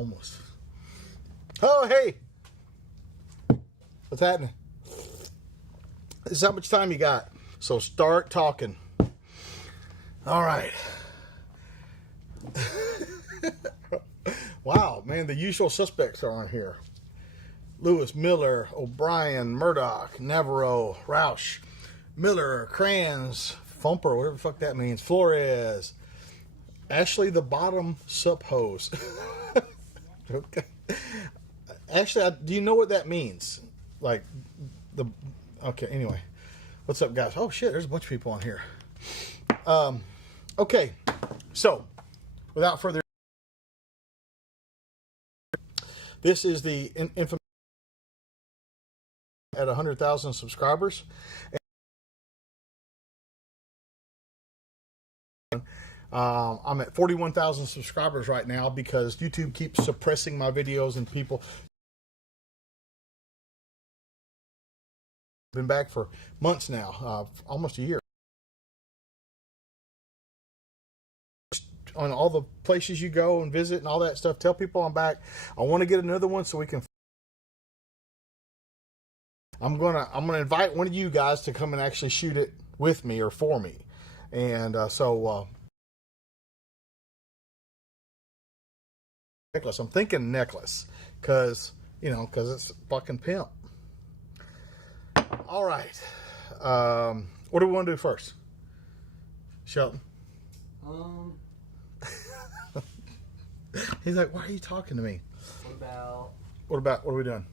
homeless. Oh, hey. What's happening? This is how much time you got. So start talking. All right. Wow, man, the usual suspects are on here. Lewis, Miller, O'Brien, Murdoch, Navarro, Roush, Miller, Kranz, Fumper, whatever the fuck that means, Flores, Ashley the bottom sup hose. Okay. Ashley, do you know what that means? Like, okay, anyway. What's up, guys? Oh, shit, there's a bunch of people on here. Okay, so, without further ado, this is the infamous at 100,000 subscribers. I'm at 41,000 subscribers right now because YouTube keeps suppressing my videos and people. Been back for months now, almost a year. On all the places you go and visit and all that stuff, tell people I'm back. I want to get another one so we can. I'm gonna invite one of you guys to come and actually shoot it with me or for me, and necklace. I'm thinking necklace because it's fucking pimp. All right, what do we want to do first, Shelton? He's like, why are you talking to me? What are we doing?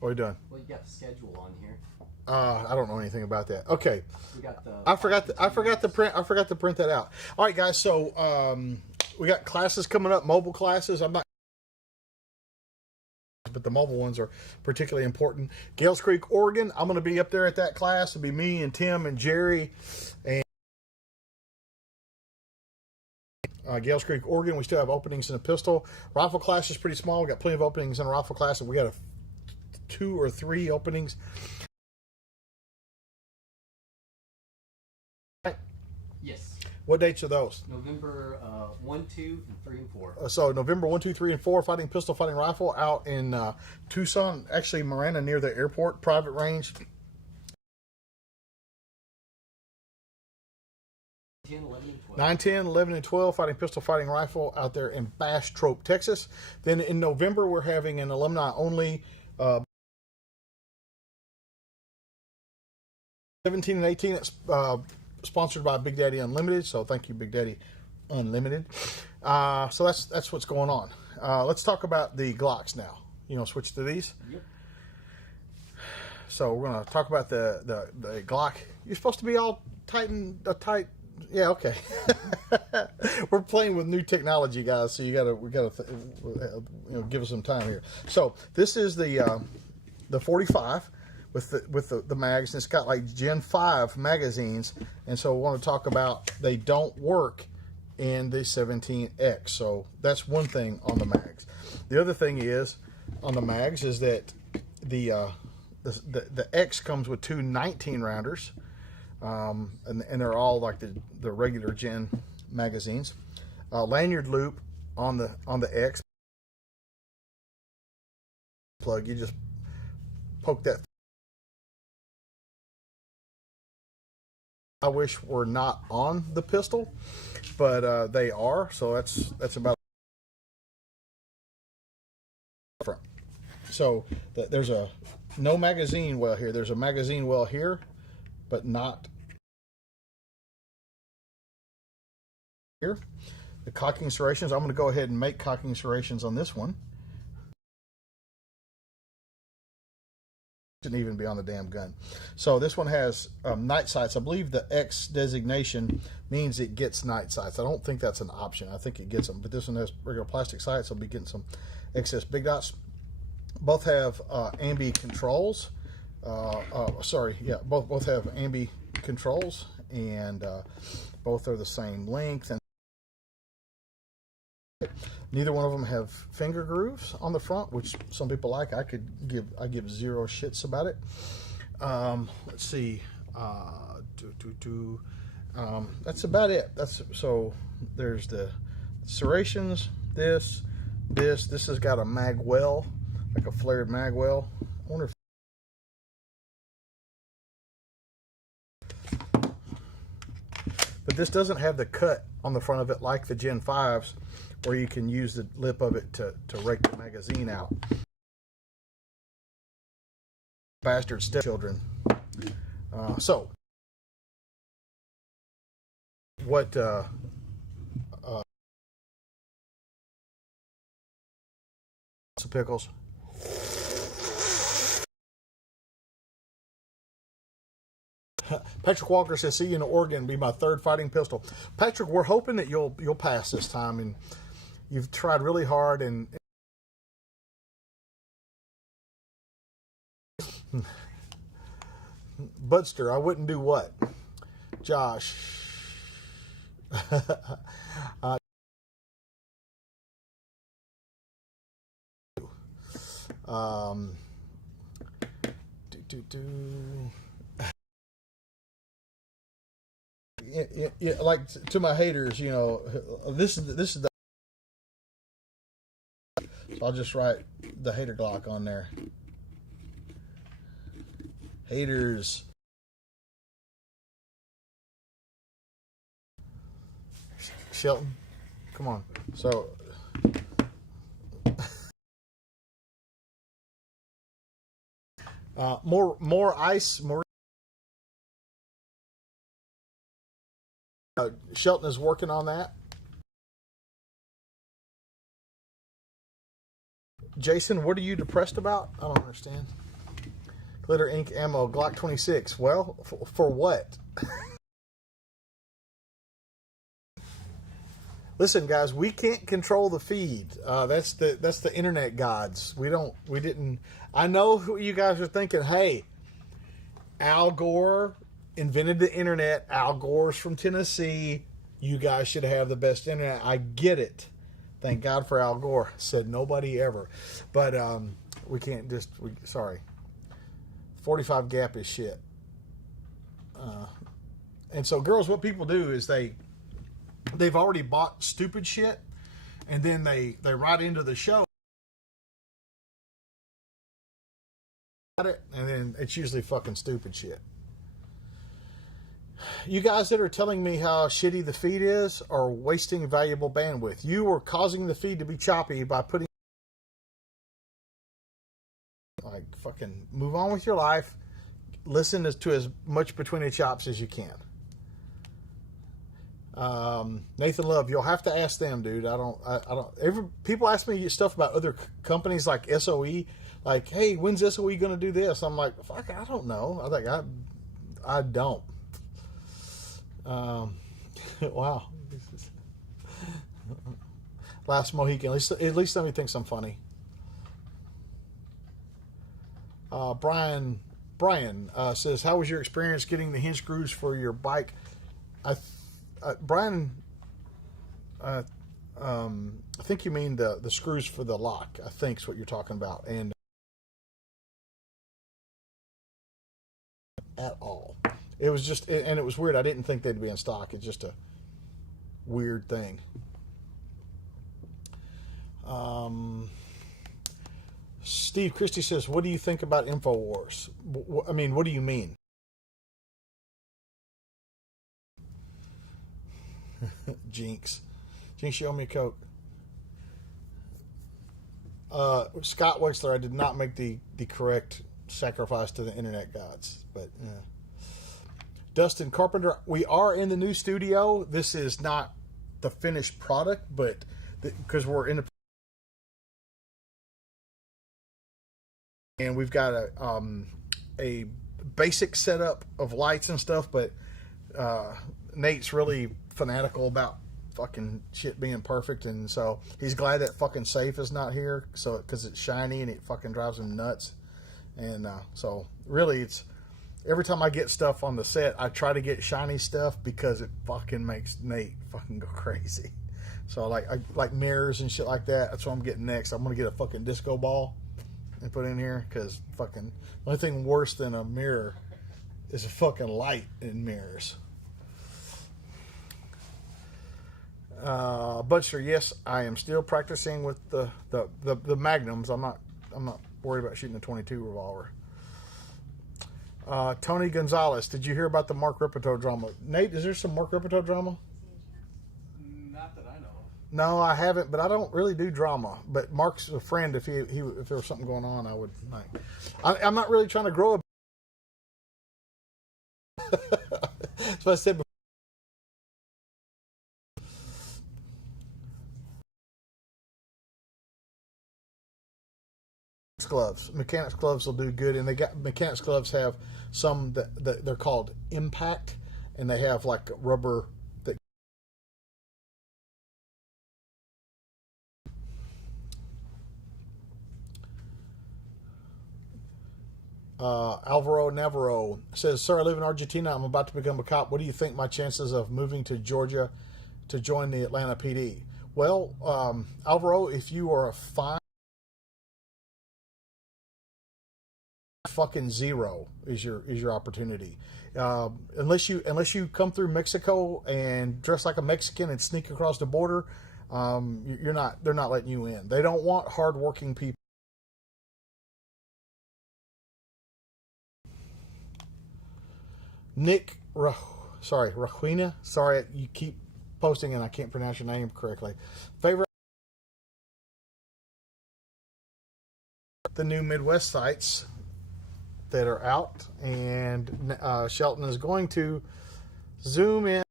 What are we doing? Well, you got the schedule on here. I don't know anything about that. Okay. We got the. I forgot to print that out. All right, guys. So we got classes coming up, mobile classes. I'm not, but the mobile ones are particularly important. Gales Creek, Oregon. I'm going to be up there at that class. It'll be me and Tim and Jerry and Gales Creek, Oregon. We still have openings in a pistol. Rifle class is pretty small. We got plenty of openings in a rifle class, and we got 2 or 3 openings. Yes. What dates are those? November 1, 2, and 3, and 4. So November 1, 2, 3, and 4, fighting pistol, fighting rifle out in Tucson, actually Marana, near the airport, private range. 10, 11, and 12. 9, 10, 11, and 12, fighting pistol, fighting rifle out there in Bastrop, Texas. Then in November, we're having an alumni-only 17 and 18. It's sponsored by Big Daddy Unlimited, so thank you, Big Daddy Unlimited. So that's what's going on. Let's talk about the Glocks now. Switch to these. Yep. So we're going to talk about the Glock. You're supposed to be all tight. Yeah, okay. We're playing with new technology, guys. So we gotta give us some time here. So this is the 45 with the mags, and it's got like Gen 5 magazines. And so we want to talk about they don't work in the 17X. So that's one thing on the mags. The other thing is on the mags is that the X comes with 2 19 rounders. And they're all like the regular Gen magazines. Lanyard loop on the X. Plug, you just poke that. I wish we're not on the pistol, but they are. So that's about. So there's a no magazine well here. There's a magazine well here, but not here. The cocking serrations, I'm going to go ahead and make cocking serrations on this one. Shouldn't even be on the damn gun. So this one has night sights. I believe the X designation means it gets night sights. I don't think that's an option. I think it gets them, but this one has regular plastic sights. I'll be getting some excess big dots. Both have ambi controls. Both have ambi controls, and both are the same length. And neither one of them have finger grooves on the front, which some people like. I give zero shits about it. Let's see. That's about it. So there's the serrations, this, This has got a mag well, like a flared mag well. I wonder if, but this doesn't have the cut on the front of it like the Gen 5s, where you can use the lip of it to rake the magazine out. Bastard stepchildren. So, what some pickles. Patrick Walker says, "See you in Oregon. Be my third fighting pistol." Patrick, we're hoping that you'll pass this time, and you've tried really hard. And Budster, I wouldn't do what? Josh. Yeah, like to my haters, you know, this is the. So I'll just write the hater Glock on there. Haters. Shelton, come on. So. More ice, more. Shelton is working on that. Jason, what are you depressed about? I don't understand. Glitter ink ammo, Glock 26. Well, for what? Listen, guys, we can't control the feed. That's the internet gods. We didn't. I know who you guys are thinking. Hey, Al Gore invented the internet. Al Gore's from Tennessee. You guys should have the best internet. I get it. Thank God for Al Gore. Said nobody ever. But we can't just. Sorry. 45 gap is shit. And so, girls, what people do is they've already bought stupid shit, and then they write into the show. And then it's usually fucking stupid shit. You guys that are telling me how shitty the feed is are wasting valuable bandwidth. You are causing the feed to be choppy by putting, like, fucking move on with your life. Listen to as much between the chops as you can. Nathan Love, you'll have to ask them, dude. I don't. People ask me stuff about other companies like SOE. Like, hey, when's SOE going to do this? I'm like, fuck, I don't know. I don't. Wow. Last Mohican. At least let me think I'm funny. Brian says, how was your experience getting the hinge screws for your bike? Brian, I think you mean the screws for the lock, I think is what you're talking about. And at all. It was just, and it was weird. I didn't think they'd be in stock. It's just a weird thing. Steve Christie says, what do you think about InfoWars? I mean, what do you mean? Jinx, you owe me a Coke. Scott Wexler, I did not make the correct sacrifice to the internet gods, but Dustin Carpenter, we are in the new studio. This is not the finished product, but because we're in the, and we've got a basic setup of lights and stuff, but Nate's really fanatical about fucking shit being perfect, and so he's glad that fucking safe is not here, so because it's shiny and it fucking drives him nuts. And so really, it's every time I get stuff on the set, I try to get shiny stuff because it fucking makes Nate fucking go crazy. So I like mirrors and shit like that. That's what I'm getting next. I'm gonna get a fucking disco ball and put in here, because fucking the only thing worse than a mirror is a fucking light in mirrors. Butcher, yes, I am still practicing with the magnums. I'm not worried about shooting a 22 revolver. Tony Gonzalez, did you hear about the Mark Ripito drama? Nate, is there some Mark Ripito drama? Not that I know of. No, I haven't, but I don't really do drama. But Mark's a friend. If there was something going on, I would like. I'm not really trying to grow a. That's what I said before. Gloves, mechanics gloves will do good, and they got mechanics gloves have some that they're called impact, and they have like rubber that. Alvaro Navarro says, "Sir, I live in Argentina. I'm about to become a cop. What do you think my chances of moving to Georgia to join the Atlanta PD?" Well, Alvaro, if you are a fine. Fucking zero is your opportunity, unless you come through Mexico and dress like a Mexican and sneak across the border. They're not letting you in. They don't want hardworking people. Nick, Rajuina. Sorry, you keep posting and I can't pronounce your name correctly. Favorite the new Midwest sites that are out, and Shelton is going to zoom in.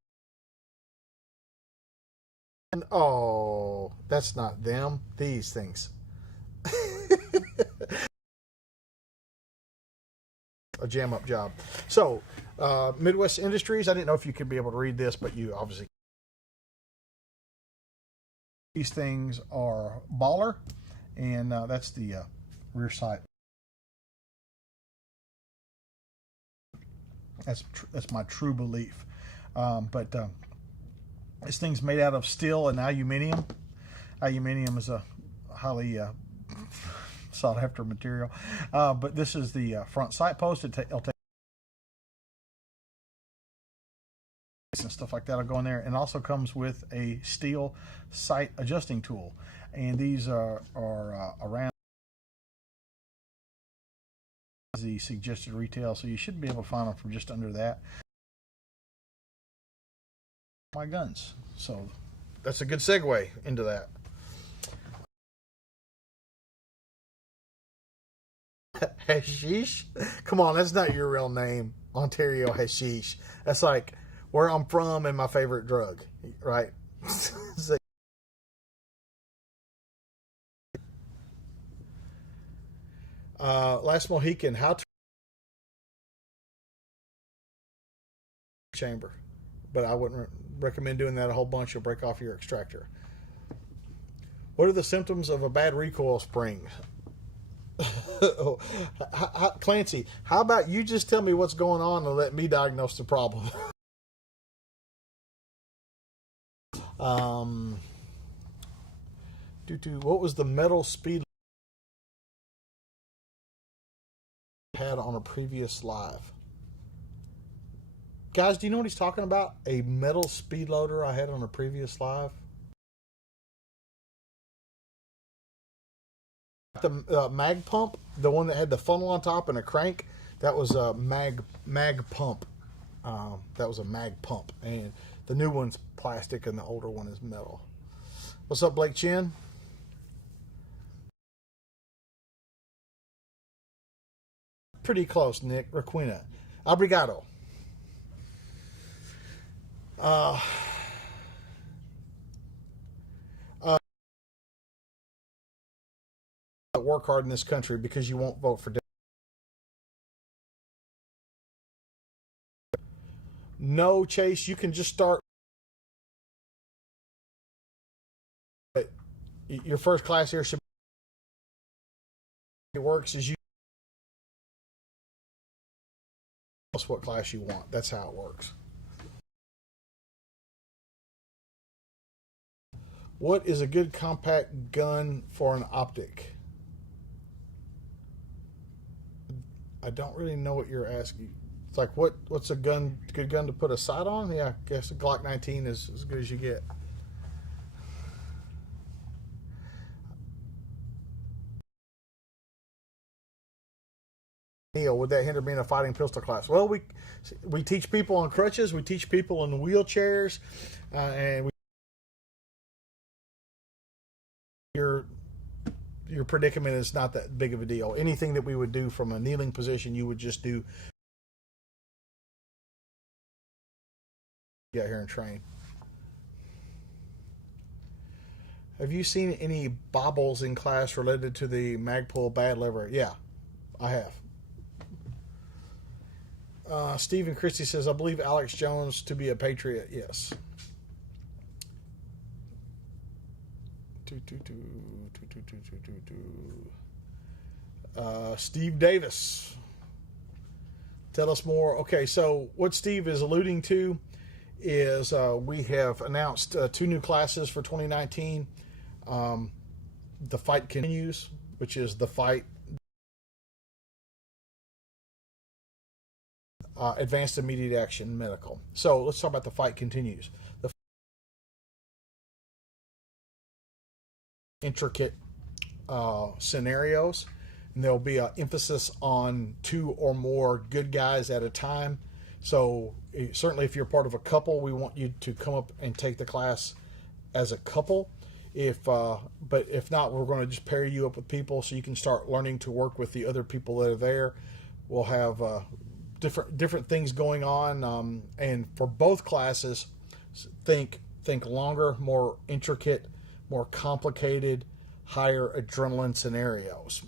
And, oh, that's not them. These things. A jam up job. So, Midwest Industries. I didn't know if you could be able to read this, but you obviously. These things are baller, and that's the rear sight. That's my true belief. But this thing's made out of steel and aluminium. Aluminium is a highly sought after material. But this is the front sight post. It'll take and stuff like that will go in there, and also comes with a steel sight adjusting tool. And these are around the suggested retail, so you should be able to find them for just under that. My guns. So that's a good segue into that. Hashish? Come on, that's not your real name. Ontario Hashish. That's like where I'm from and my favorite drug, right? So, Last Mohican, how to chamber, but I wouldn't recommend doing that a whole bunch. You'll break off your extractor. What are the symptoms of a bad recoil spring? Clancy, how about you just tell me what's going on and let me diagnose the problem? What was the metal speed had on a previous live? Guys, do you know what he's talking about? A metal speed loader I had on a previous live? The mag pump, the one that had the funnel on top and a crank, that was a mag pump. That was a mag pump, and the new one's plastic and the older one is metal. What's up, Blake Chin? Pretty close, Nick. Raquina. Obrigado. Work hard in this country because you won't vote for. No, Chase, you can just start. Your first class here should be. It works as you. That's what class you want. That's how it works. What is a good compact gun for an optic? I don't really know what you're asking. It's like what's a good gun to put a sight on? Yeah, I guess a Glock 19 is as good as you get. Neil, would that hinder being a fighting pistol class? Well, we teach people on crutches, we teach people in wheelchairs, and your predicament is not that big of a deal. Anything that we would do from a kneeling position, you would just do. Get here and train. Have you seen any bobbles in class related to the Magpul bad liver? Yeah, I have. Stephen Christie says, I believe Alex Jones to be a patriot. Yes. Steve Davis. Tell us more. Okay, so what Steve is alluding to is we have announced 2 new classes for 2019. The Fight Continues, which is the fight advanced immediate action medical. So let's talk about the Fight Continues. The intricate scenarios, and there'll be an emphasis on 2 or more good guys at a time. So certainly if you're part of a couple, we want you to come up and take the class as a couple. But if not, we're going to just pair you up with people so you can start learning to work with the other people that are there. We'll have different things going on, and for both classes, think longer, more intricate, more complicated, higher adrenaline scenarios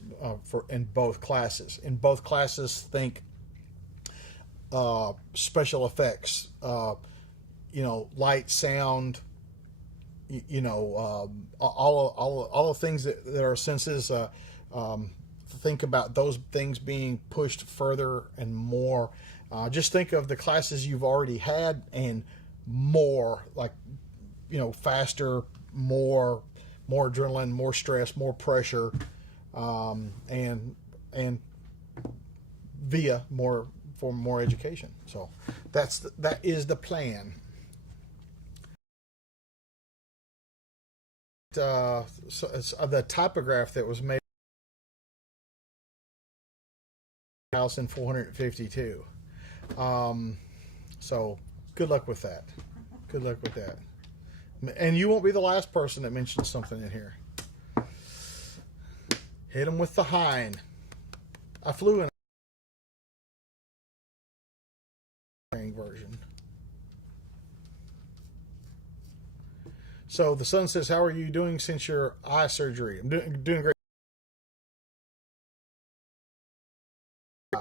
in both classes. In both classes, think special effects, light, sound, all the things that are senses. Think about those things being pushed further and more. Just think of the classes you've already had and more, like, faster, more adrenaline, more stress, more pressure, and via more education. So that is the plan. So it's the typograph that was made in 452. So good luck with that. Good luck with that. And you won't be the last person that mentions something in here. Hit them with the hind. I flew in a version. So the son says, how are you doing since your eye surgery? I'm doing great.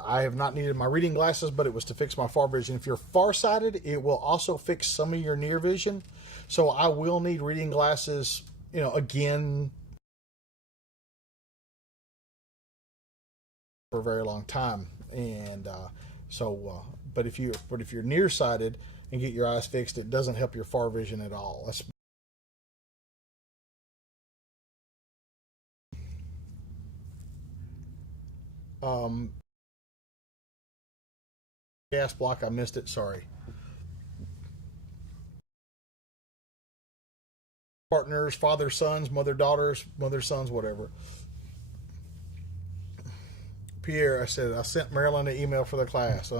I have not needed my reading glasses, but it was to fix my far vision. If you're farsighted, it will also fix some of your near vision. So I will need reading glasses, again, for a very long time. And but if you're nearsighted and get your eyes fixed, it doesn't help your far vision at all. That's gas block. I missed it. Sorry. Partners, father, sons, mother, daughters, mother, sons, whatever. Pierre, I said, I sent Marilyn an email for the class.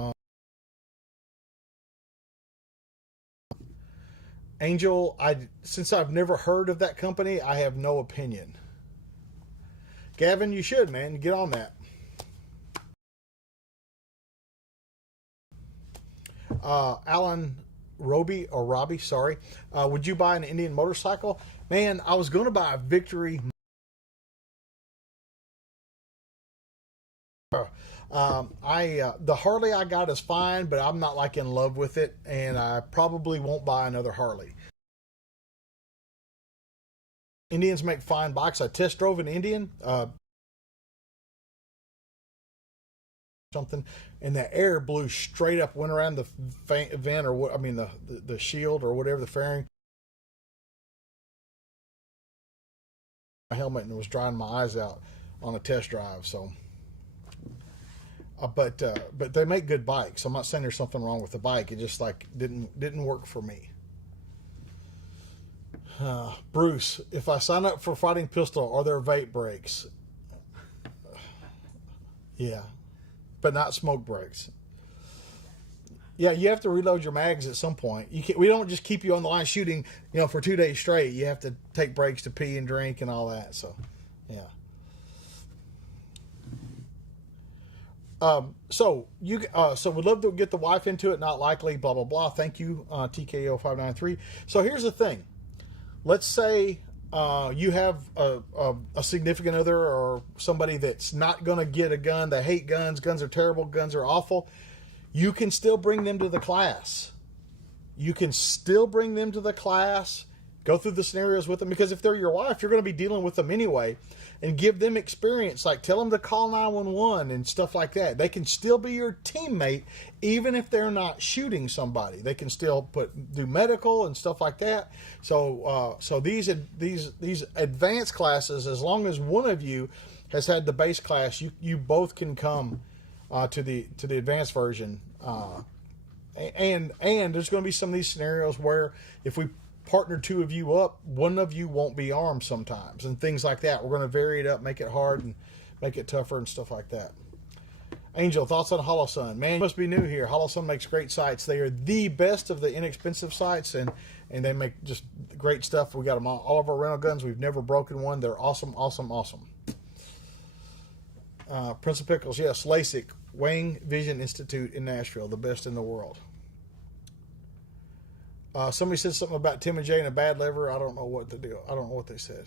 Angel, since I've never heard of that company, I have no opinion. Gavin, you should, man. Get on that. Alan Robbie, sorry. Would you buy an Indian motorcycle? Man, I was going to buy a Victory. The Harley I got is fine, but I'm not like in love with it, and I probably won't buy another Harley. Indians make fine bikes. I test drove an Indian. Something, and the air blew straight up, went around the vent, or what? I mean, the shield or whatever, the fairing. My helmet, and it was drying my eyes out on a test drive. So, but they make good bikes. I'm not saying there's something wrong with the bike. It just didn't work for me. Bruce, if I sign up for fighting pistol, are there vape breaks? Yeah. but not smoke breaks. Yeah, you have to reload your mags at some point. We don't just keep you on the line shooting, for 2 days straight. You have to take breaks to pee and drink and all that. So, yeah. So we'd love to get the wife into it. Not likely. Blah blah blah. Thank you, TKO 593. So here's the thing. Let's say you have a significant other or somebody that's not going to get a gun. They hate guns. Guns are terrible. Guns are awful. You can still bring them to the class. You can still bring them to the class. Go through the scenarios with them, because if they're your wife, you're going to be dealing with them anyway, and give them experience. Like tell them to call 911 and stuff like that. They can still be your teammate even if they're not shooting somebody. They can still do medical and stuff like that. So these advanced classes, as long as one of you has had the base class, you both can come to the advanced version. And there's going to be some of these scenarios where if we partner two of you up, one of you won't be armed sometimes, and things like that. We're going to vary it up, make it hard and make it tougher and stuff like that. Angel, thoughts on HoloSun? Man, you must be new here. HoloSun makes great sites. They are the best of the inexpensive sites, and they make just great stuff. We got them all of our rental guns. We've never broken one. They're awesome, awesome, awesome. Prince of Pickles, yes, LASIK, Wang Vision Institute in Nashville, the best in the world. Somebody said something about Tim and Jay and a bad liver. I don't know what the deal. I don't know what they said.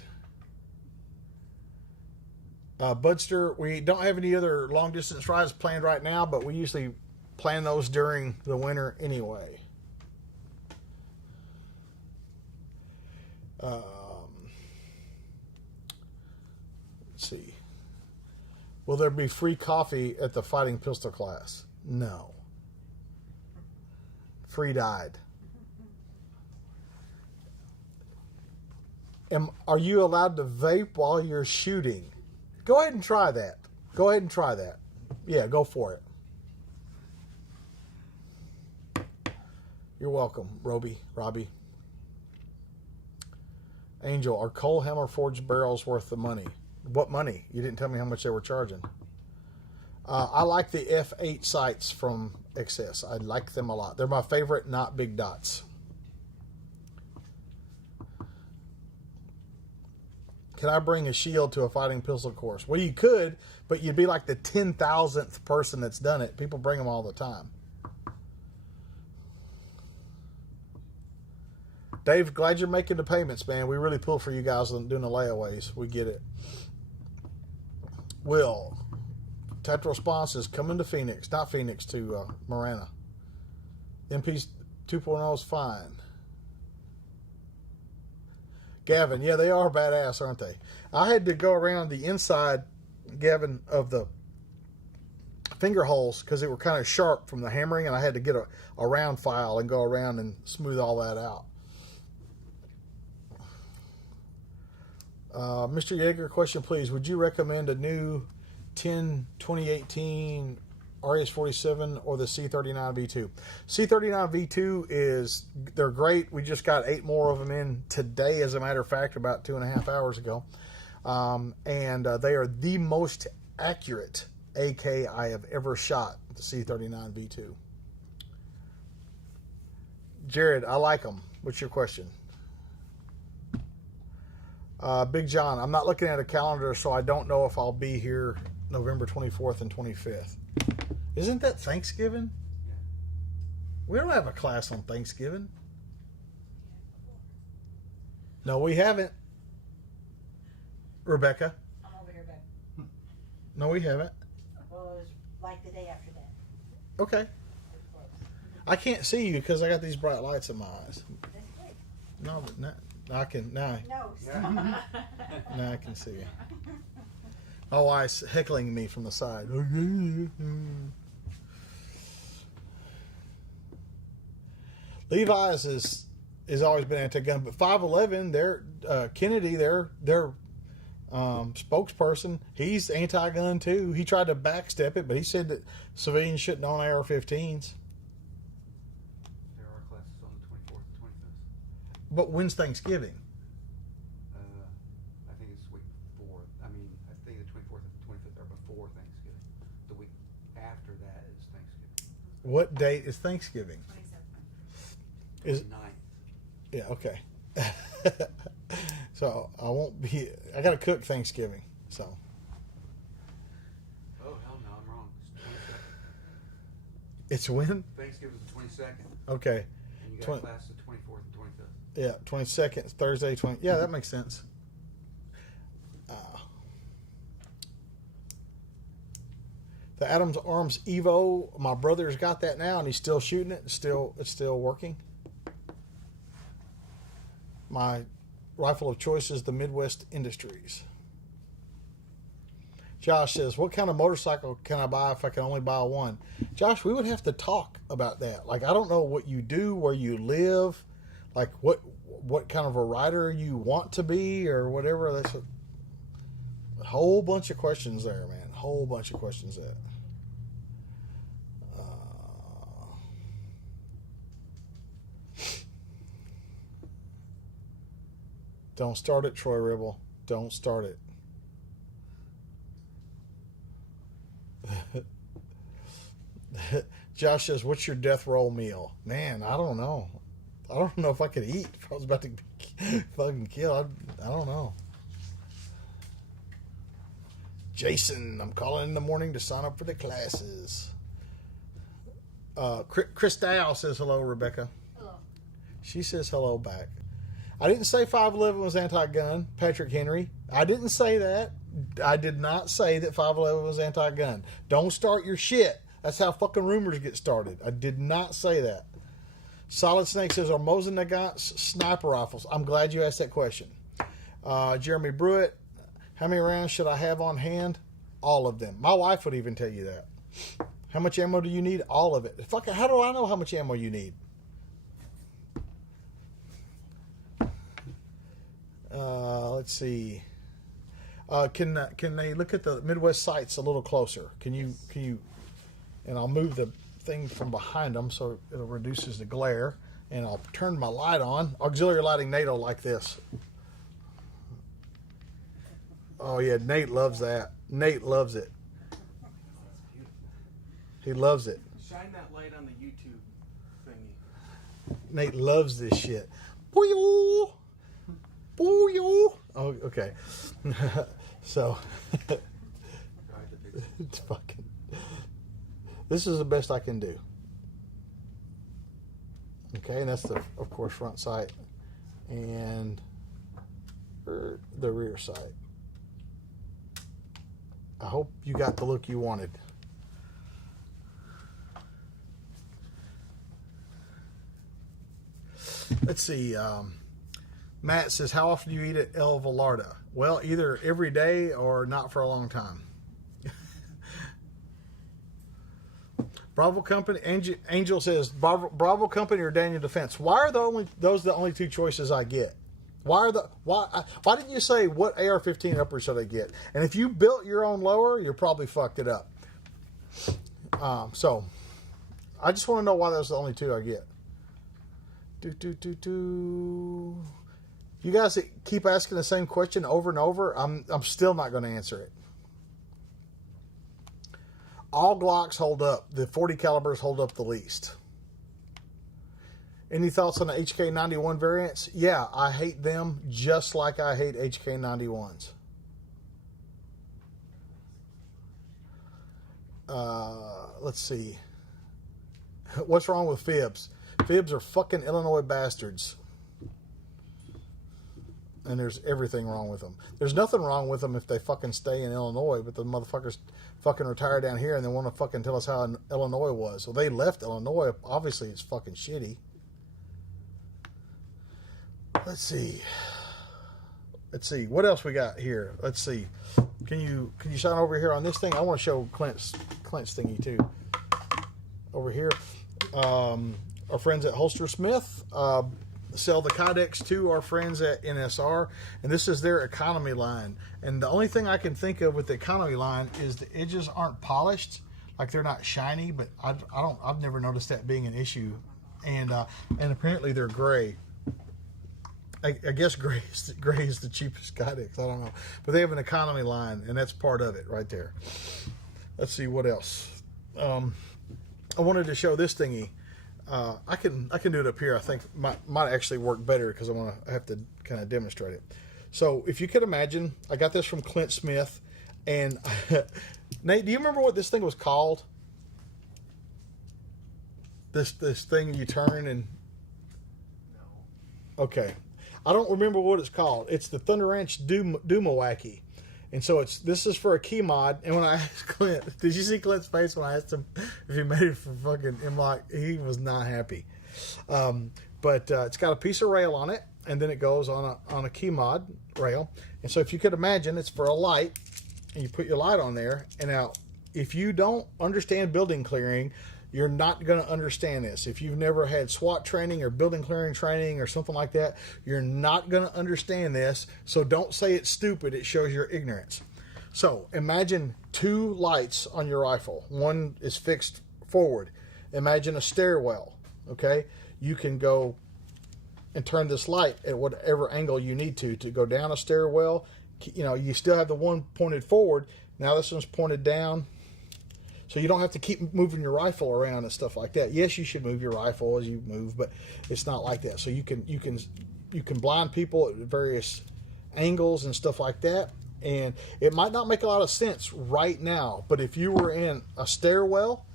Budster, we don't have any other long distance rides planned right now, but we usually plan those during the winter anyway. Let's see. Will there be free coffee at the fighting pistol class? No. Free died. Are you allowed to vape while you're shooting? Go ahead and try that. Go ahead and try that. Yeah, go for it. You're welcome, Robbie. Angel, are Cole Hammer forged barrels worth the money? What money? You didn't tell me how much they were charging. I like the F8 sights from XS. I like them a lot. They're my favorite, not big dots. Can I bring a shield to a fighting pistol course? Well, you could, but you'd be like the 10,000th person that's done it. People bring them all the time. Dave, glad you're making the payments, man. We really pull for you guys doing the layaways. We get it. Will, tactical response is coming to Phoenix, not Phoenix, to Marana. MP 2.0 is fine. Gavin, yeah, they are badass, aren't they? I had to go around the inside, Gavin, of the finger holes because they were kind of sharp from the hammering, and I had to get a round file and go around and smooth all that out. Mr. Yeager, question please. Would you recommend a new 2018 RS-47 or the C39 V2? C39 V2 they're great. We just got 8 more of them in today, as a matter of fact, about 2.5 hours ago. And they are the most accurate AK I have ever shot, the C39 V2. Jared, I like them. What's your question? Big John, I'm not looking at a calendar, so I don't know if I'll be here November 24th and 25th. Isn't that Thanksgiving? Yeah. We don't have a class on Thanksgiving. No, we haven't. Rebecca? I'm over here, babe. No, we haven't. Well, it was like the day after that. Okay. It was close. I can't see you because I got these bright lights in my eyes. That's great. No, but not. I can now. No, stop. Now I can see you. My wife's heckling me from the side. Levi's has always been anti-gun, but 511, they're Kennedy, their spokesperson, he's anti-gun too. He tried to backstep it, but he said that civilians shouldn't own AR-15s. There are classes on the 24th and 25th. But when's Thanksgiving? I think it's the week before. I think the 24th and 25th are before Thanksgiving. The week after What date is Thanksgiving? 27th. Is 9. yeah, okay. So I won't be. I got to cook Thanksgiving. So Oh, hell no, I'm wrong. it's It's 22nd. when? Thanksgiving's the 22nd. Okay. And you got Twen- class the 24th and 25th. Yeah, 22nd, Thursday, 20. Yeah, that makes sense. The Adams Arms Evo, my brother's got that now, and he's still shooting it. It's still working. My rifle of choice is the Midwest Industries. Josh says, "What kind of motorcycle can I buy if I can only buy one?" Josh, we would have to talk about that. Like, I don't know what you do, where you live, like what kind of a rider you want to be, or whatever. That's a whole bunch of questions there, man. Whole bunch of questions there. Don't start it, Troy Ribble. Don't start it. Josh says, "What's your death roll meal?" Man, I don't know. I don't know if I could eat. If I was about to be fucking killed, I don't know. Jason, I'm calling in the morning to sign up for the classes. Chris Dow says hello, Rebecca. Hello. She says hello back. I didn't say 511 was anti-gun, Patrick Henry. I didn't say that. I did not say that 511 was anti-gun. Don't start your shit. That's how fucking rumors get started. I did not say that. Solid Snake says, are Mosin Nagant's sniper rifles? I'm glad you asked that question. Jeremy Brewitt, how many rounds should I have on hand? All of them. My wife would even tell you that. How much ammo do you need? All of it. Fuck, how do I know how much ammo you need? Let's see. Can they look at the Midwest sites a little closer? Can you? And I'll move the thing from behind them so it reduces the glare. And I'll turn my light on. Auxiliary lighting NATO like this. Oh yeah, Nate loves that. Nate loves it. He loves it. Shine that light on the YouTube thingy. Nate loves this shit. Booyoo! Booyoo! Oh, okay. So, it's fucking. This is the best I can do. Okay, and that's the, of course, front sight and the rear sight. I hope you got the look you wanted. Let's see. Matt says, how often do you eat at El Velarda? Well, either every day or not for a long time. Bravo Company. Angel says, Bravo Company or Daniel Defense. Why are those the only two choices I get? Why didn't you say what AR-15 upper should I get? And if you built your own lower, you probably fucked it up. So I just want to know why those are the only two I get. You guys that keep asking the same question over and over, I'm still not going to answer it. All Glocks hold up. The 40 calibers hold up the least. Any thoughts on the HK91 variants? Yeah, I hate them just like I hate HK91s. Let's see. What's wrong with fibs? Fibs are fucking Illinois bastards. And there's everything wrong with them. There's nothing wrong with them if they fucking stay in Illinois, but the motherfuckers fucking retire down here and they want to fucking tell us how Illinois was. Well, they left Illinois. Obviously, it's fucking shitty. Let's see. What else we got here? Let's see. Can you shine over here on this thing? I want to show Clint's thingy too. Over here. Our friends at Holster Smith sell the Kydex to our friends at NSR, and this is their economy line. And the only thing I can think of with the economy line is the edges aren't polished, like they're not shiny. But I've never noticed that being an issue. And apparently they're gray. I guess gray is the cheapest Kydex. I don't know, but they have an economy line, and that's part of it right there. Let's see what else. I wanted to show this thingy. I can do it up here. I think might actually work better because I have to kind of demonstrate it. So if you could imagine, I got this from Clint Smith, and Nate, do you remember what this thing was called? This thing you turn and No. okay, I don't remember what it's called. It's the Thunder Ranch Doomawaki. And so this is for a key mod. And when I asked Clint, did you see Clint's face when I asked him if he made it for fucking M-Lock? He was not happy. But it's got a piece of rail on it, and then it goes on a key mod rail. And so if you could imagine, it's for a light, and you put your light on there. And now, if you don't understand building clearing, you're not going to understand this. If you've never had SWAT training or building clearing training or something like that, you're not going to understand this. So don't say it's stupid. It shows your ignorance. So imagine 2 lights on your rifle. One is fixed forward. Imagine a stairwell. Okay, you can go and turn this light at whatever angle you need to go down a stairwell. You know, you still have the one pointed forward. Now this one's pointed down. So you don't have to keep moving your rifle around and stuff like that. Yes, you should move your rifle as you move, but it's not like that. So you can blind people at various angles and stuff like that. And it might not make a lot of sense right now, but if you were in a stairwell,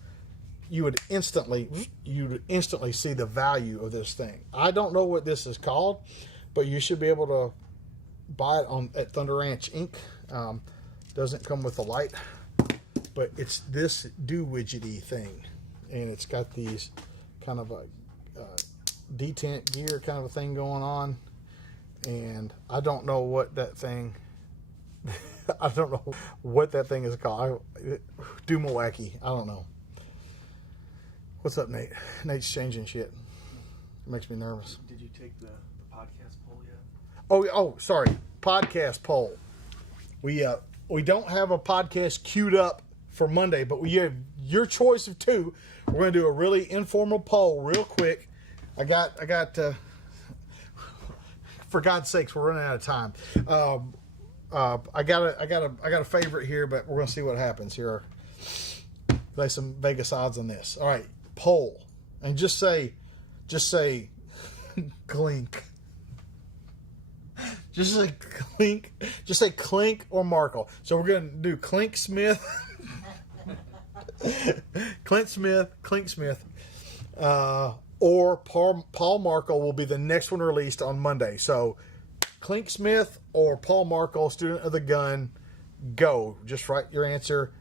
you would instantly see the value of this thing. I don't know what this is called, but you should be able to buy it at Thunder Ranch Inc. Doesn't come with a light. But it's this do-widgety thing, and it's got these kind of a detent gear kind of a thing going on, and I don't know what that thing. I don't know what that thing is called. Doomawaki. I don't know. What's up, Nate? Nate's changing shit. It makes me nervous. Did you take the podcast poll yet? Oh, sorry. Podcast poll. We don't have a podcast queued up for Monday, but we have your choice of 2. We're going to do a really informal poll real quick. I got for God's sakes, we're running out of time. I got a favorite here, but we're going to see what happens here. Play some Vegas odds on this. All right, poll, and just say Clink. Just say Clink. Just say Clink or Markle. So we're going to do Clink Smith. Clink Smith, or Paul Markle will be the next one released on Monday. So, Clink Smith or Paul Markle, student of the gun, go. Just write your answer.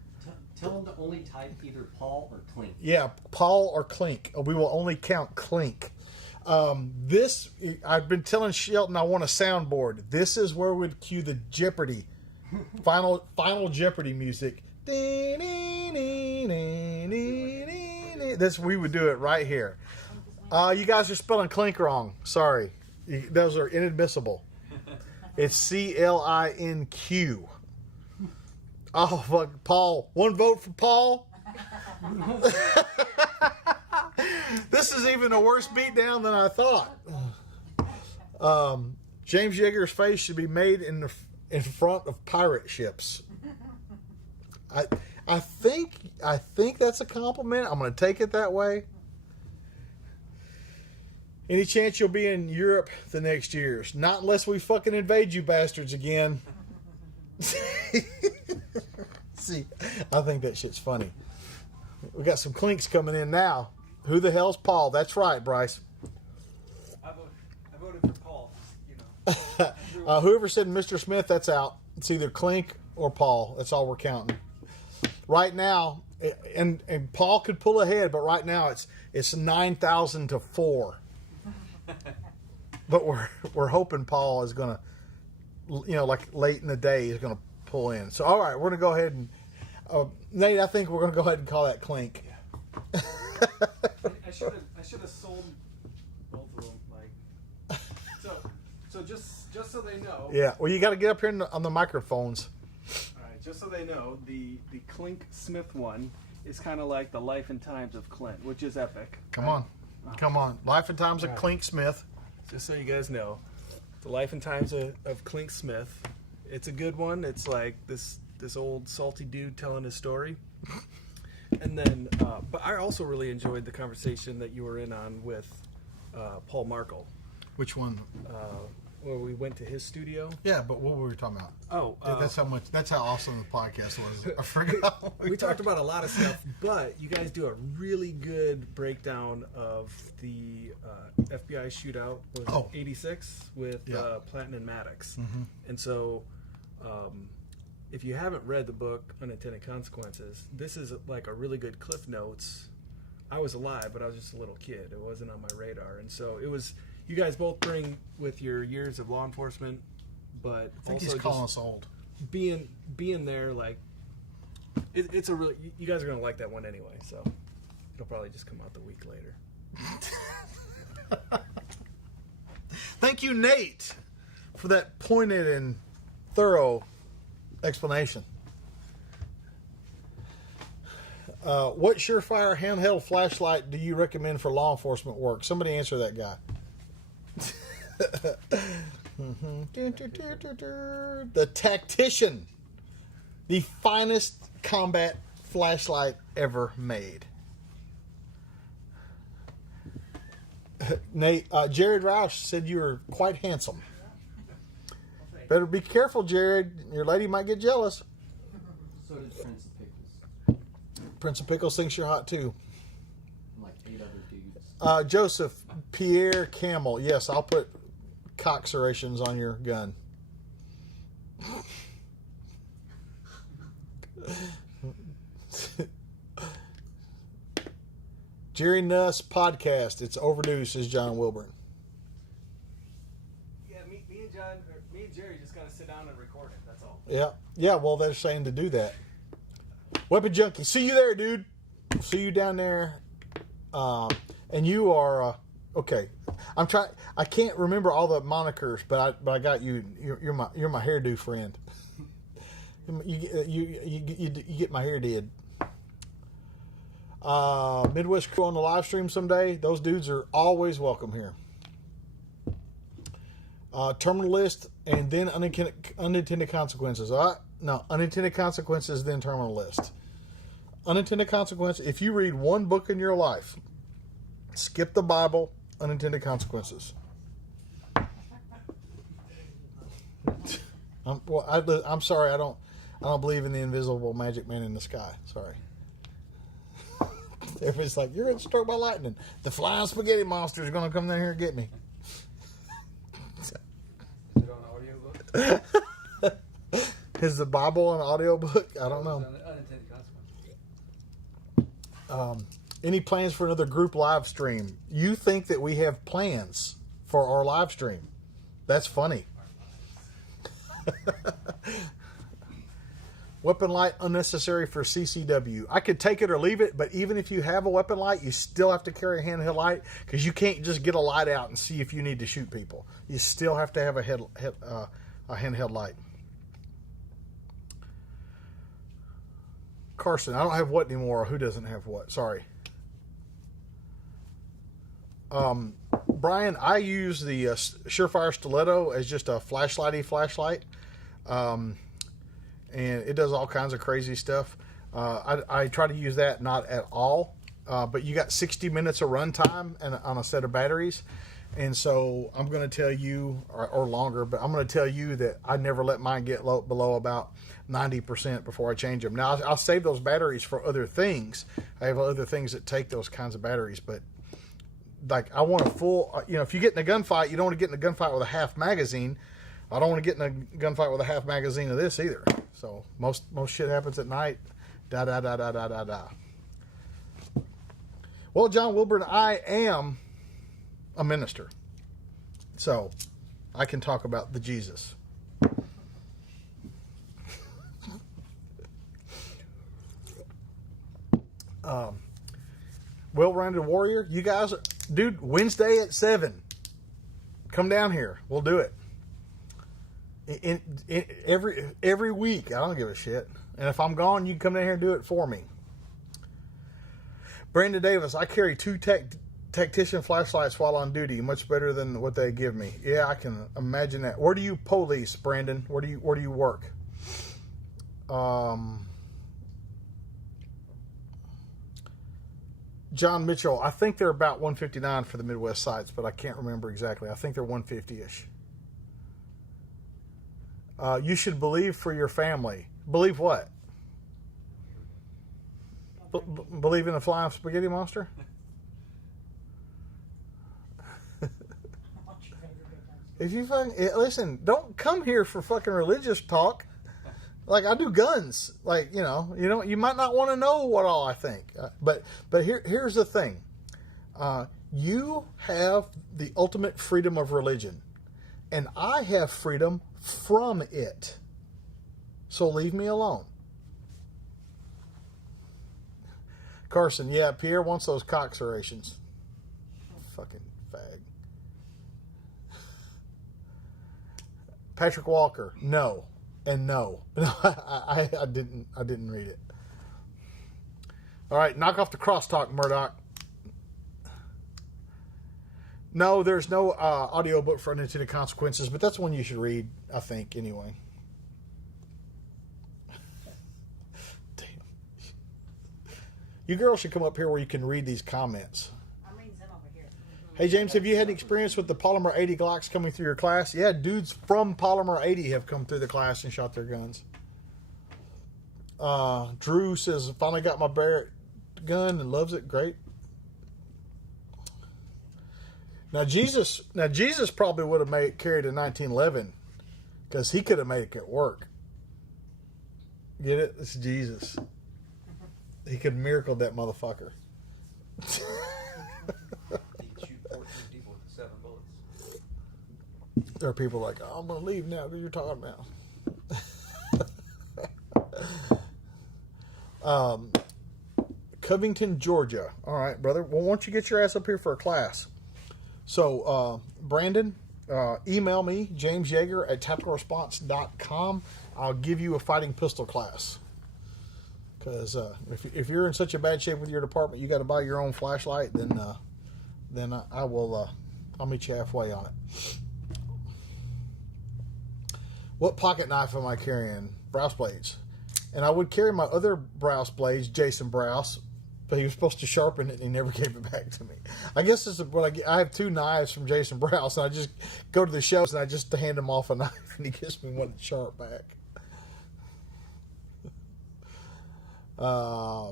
Tell them to only type either Paul or Clink. Yeah, Paul or Clink. We will only count Clink. This, I've been telling Shelton I want a soundboard. This is where we'd cue the Jeopardy, final Jeopardy music. This we would do it right here. You guys are spelling Clink wrong. Sorry, those are inadmissible. It's CLINQ. Oh fuck, Paul! 1 vote for Paul. This is even a worse beatdown than I thought. James Yeager's face should be made in front of pirate ships. I think that's a compliment. I'm going to take it that way. Any chance you'll be in Europe the next years? Not unless we fucking invade you bastards again. See, I think that shit's funny. We got some clinks coming in now. Who the hell's Paul? That's right, Bryce. I voted for Paul. You know. Whoever said Mr. Smith, that's out. It's either Clink or Paul. That's all we're counting. Right now, and Paul could pull ahead, but right now it's 9,000 to 4. But we're hoping Paul is gonna, like late in the day, is gonna pull in. So all right, we're gonna go ahead and Nate, I think we're gonna go ahead and call that Clink. I should have sold both of them. Like, so just so they know. Yeah. Well, you got to get up here on the microphones. All right, just so they know, the Clink Smith one is kind of like the life and times of Clint, which is epic. Come on. Life and Times of Clink Smith. Just so you guys know, the life and times of Clink Smith. It's a good one. It's like this old salty dude telling his story. And then, but I also really enjoyed the conversation that you were in on with Paul Markle, Which one? where we went to his studio. Yeah, but what were we talking about? Oh, That's how awesome the podcast was. I forgot. what we talked about a lot of stuff, but you guys do a really good breakdown of the FBI shootout. Was it 86 with Platten and Maddox. And so, if you haven't read the book Unintended Consequences, this is like a really good Cliff Notes. I was alive, but I was just a little kid. It wasn't on my radar, and so it was. You guys both bring with your years of law enforcement, but I think also he's calling just us old. being there, like it's a really. You guys are gonna like that one anyway, so it'll probably just come out the week later. Thank you, Nate, for that pointed and thorough explanation. What surefire handheld flashlight do you recommend for law enforcement work? Somebody answer that guy. The Tactician, the finest combat flashlight ever made. Nate, Jared Roush said you were quite handsome. Better be careful, Jared. Your lady might get jealous. So did Prince of Pickles. Prince of Pickles thinks you're hot too. And like 8 other dudes. Joseph Pierre Camel. Yes, I'll put cock serrations on your gun. Jerry Nuss podcast. It's overdue, says John Wilburn. Yeah, me and Jerry just gotta sit down and record it. That's all. Yeah. Well, they're saying to do that. Weapon Junkie. See you there, dude. See you down there. And you are okay. I'm trying. I can't remember all the monikers, but I got you. You're my hairdo friend. You get my hair did. Midwest Crew on the live stream someday. Those dudes are always welcome here. Terminal list and then unintended consequences. No, unintended consequences, then terminal list. Unintended consequences. If you read one book in your life, skip the Bible, unintended consequences. I'm sorry. I don't believe in the invisible magic man in the sky. Sorry. Everybody's like, you're going to struck by lightning. The flying spaghetti monster is going to come down here and get me. Is it on audiobook? Is the Bible an audiobook? I don't know. Unintended consequences. Any plans for another group live stream? You think that we have plans for our live stream? That's funny. Weapon light unnecessary for CCW. I could take it or leave it, but even if you have a weapon light, you still have to carry a handheld light because you can't just get a light out and see if you need to shoot people. You still have to have a handheld light. Carson, I don't have what anymore. Who doesn't have what? Sorry. Brian, I use the Surefire Stiletto as just a flashlight. And it does all kinds of crazy stuff. I try to use that not at all, but you got 60 minutes of run time on a set of batteries. And so I'm going to tell you, or longer, but I'm going to tell you that I never let mine get below about 90% before I change them. Now, I'll save those batteries for other things. I have other things that take those kinds of batteries, but like I want a full, if you get in a gunfight, you don't want to get in a gunfight with a half magazine. I don't want to get in a gunfight with a half magazine of this either. So most shit happens at night. Da. Well, John Wilburn, I am a minister, so I can talk about the Jesus. Well-rounded warrior, you guys, dude. Wednesday at 7, come down here. We'll do it. In every week. I don't give a shit. And if I'm gone, you can come down here and do it for me. Brandon Davis, I carry 2 tactician flashlights while on duty. Much better than what they give me. Yeah, I can imagine that. Where do you police, Brandon? Where do you work? John Mitchell, I think they're about 159 for the Midwest sites, but I can't remember exactly. I think they're 150-ish. You should believe for your family. Believe what? Believe in a flying spaghetti monster? If you fucking listen, don't come here for fucking religious talk. Like, I do guns. Like, you might not want to know what all I think. But here's the thing. You have the ultimate freedom of religion, and I have freedom from it. So leave me alone. Carson, yeah, Pierre wants those cock serrations. Fucking fag. Patrick Walker, no. And no. I didn't read it. All right, knock off the crosstalk, Murdoch. No, there's no audiobook for Unintended Consequences, but that's one you should read, I think, anyway. Damn. You girls should come up here where you can read these comments. I'm reading some over here. Hey, James, have you had any experience with the Polymer 80 Glocks coming through your class? Yeah, dudes from Polymer 80 have come through the class and shot their guns. Drew says, finally got my Barrett gun and loves it. Great. Now Jesus probably would have carried a 1911 because he could have made it work. Get it? It's Jesus. He could have miracled that motherfucker. He could shoot 14 people with 7 bullets. There are people like, oh, I'm going to leave now. What are you talking about? Covington, Georgia. All right, brother. Well, why don't you get your ass up here for a class? So, Brandon, email me, jamesyeager@tacticalresponse.com. I'll give you a fighting pistol class. Because if you're in such a bad shape with your department, you got to buy your own flashlight, then I will. I'll meet you halfway on it. What pocket knife am I carrying? Browse blades. And I would carry my other Browse blades, Jason Browse, but he was supposed to sharpen it and he never gave it back to me. I guess this is what I get. I have 2 knives from Jason Browse, and I just go to the shows and I just hand him off a knife and he gives me one sharp back.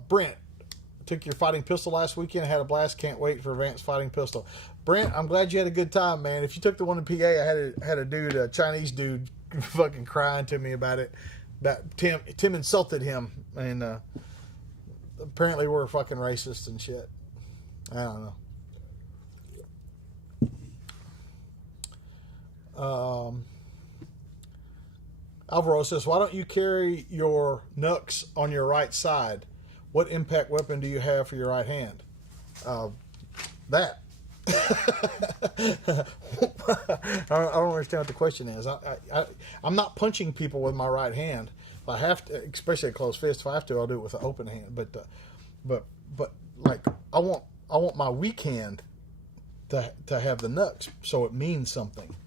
Brent, took your fighting pistol last weekend. Had a blast. Can't wait for advanced fighting pistol. Brent, I'm glad you had a good time, man. If you took the one in PA, I had a dude, a Chinese dude, fucking crying to me about it. That Tim insulted him, and apparently we're fucking racist and shit. I don't know. Alvaro says, why don't you carry your knucks on your right side? What impact weapon do you have for your right hand? That. I don't understand what the question is. I'm not punching people with my right hand. If I have to, especially a closed fist, if I have to, I'll do it with an open hand. But like I want my weak hand to have the knucks, so it means something.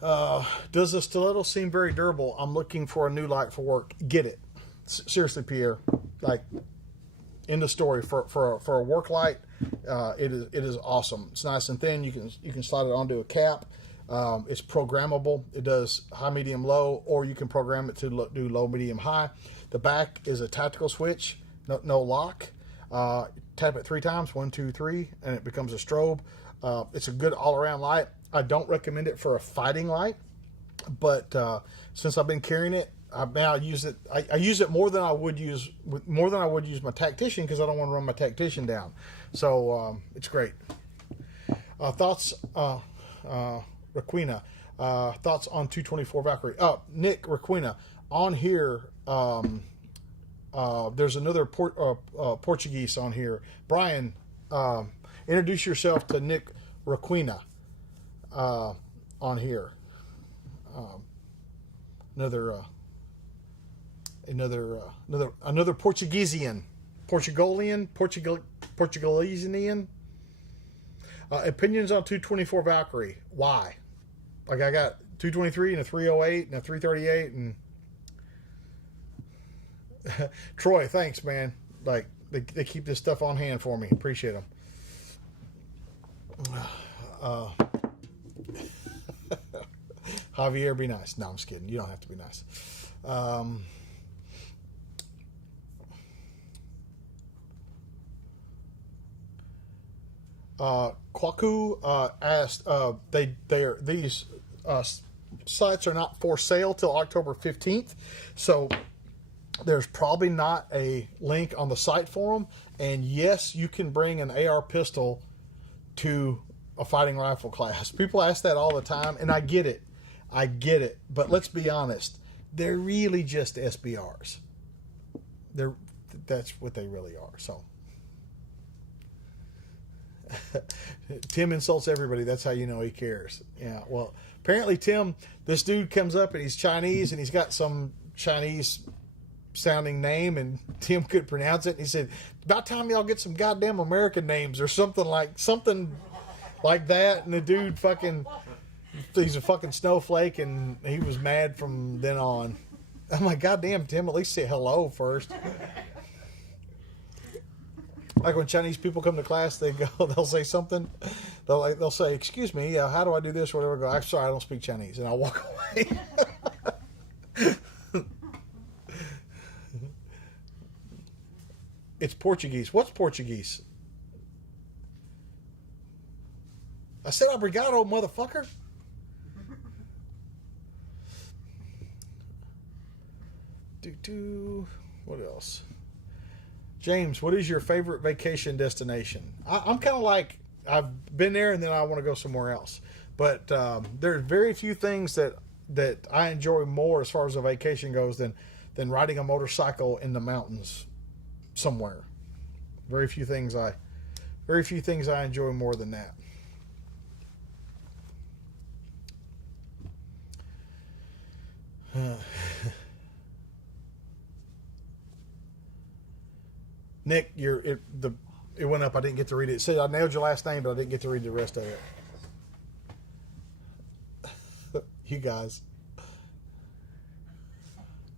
Does the stiletto seem very durable? I'm looking for a new light for work. Get it. Seriously, Pierre. Like, end of story. For a work light, it is awesome. It's nice and thin. You can slide it onto a cap. It's programmable. It does high, medium, low, or you can program it to do low, medium, high. The back is a tactical switch. No lock. Tap it 3 times. 1, 2, 3, and it becomes a strobe. It's a good all-around light. I don't recommend it for a fighting light, but since I've been carrying it, I use it. I use it more than I would use my tactician because I don't want to run my tactician down. So it's great. Thoughts, Raquina. Thoughts on 224 Valkyrie. Nick Raquina on here. There's another Portuguese on here. Brian, introduce yourself to Nick Raquina. On here, another Portugalian, Portugalesian. Opinions on 224 Valkyrie. Why? Like, I got 223 and a 308 and a 338 and Troy, thanks, man. like they keep this stuff on hand for me. Appreciate them. Javier, be nice. No, I'm just kidding. You don't have to be nice. Kwaku asked, these sites are not for sale till October 15th, so there's probably not a link on the site for them. And yes, you can bring an AR pistol to a fighting rifle class. People ask that all the time, and I get it. But let's be honest, they're really just SBRs. That's what they really are. So Tim insults everybody. That's how you know he cares. Yeah. Well, apparently Tim, this dude comes up and he's Chinese and he's got some Chinese sounding name, and Tim couldn't pronounce it. And he said, "About time y'all get some goddamn American names," or something like that. And the dude he's a fucking snowflake, and he was mad from then on. I'm like, goddamn, Tim, at least say hello first. Like when Chinese people come to class, they'll say something. They'll say, "Excuse me, how do I do this?" Or whatever. I go, "I'm sorry, I don't speak Chinese," and I'll walk away. It's Portuguese. What's Portuguese? I said obrigado, motherfucker. What else? James, what is your favorite vacation destination? I'm kind of like, I've been there and then I want to go somewhere else. But there's very few things that I enjoy more as far as a vacation goes than riding a motorcycle in the mountains somewhere. Very few things I enjoy more than that. Nick, it went up. I didn't get to read it. It said I nailed your last name, but I didn't get to read the rest of it. You guys.